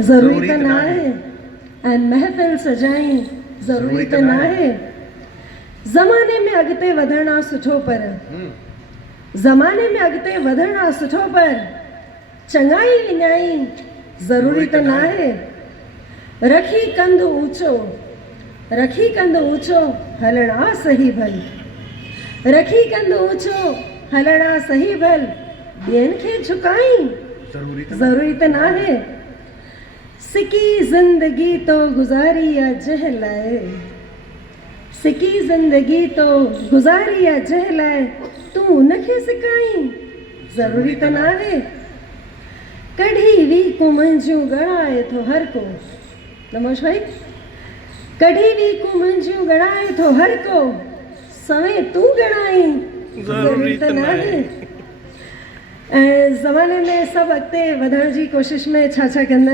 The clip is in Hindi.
ज़रूरी त ना आहे ऐं महफ़िल सजाई ज़रूरी त ना आहे। ज़माने में अॻिते वधण आहे सुठो पर ज़माने में अॻिते वधण आहे सुठो पर चङाई विञाई ज़रूरी त ना आहे। रखी कंध ऊंचो हलणा सही भल रखी कंध ऊंचो हलणा सही भल ॿियनि खे झुकाई ज़रूरी त ना आहे। सिकी ज़िंदगी तो गुज़ारी आहे जंहिं लाइ सिकी ज़िंदगी तो गुज़ारी आहे जंहिं लाइ तूं उनखे सिकाई ज़रूरी त ना आहे। कढी वी कुमंजियूं ॻणाए थो हर को नमोश भाई कढी वी कुमंजियूं ॻणाए थो हर को सवे तूं ॻणाई ज़रूरी त ना आहे। ऐं ज़माने में सभु अॻिते वधण जी कोशिश में छा कंदा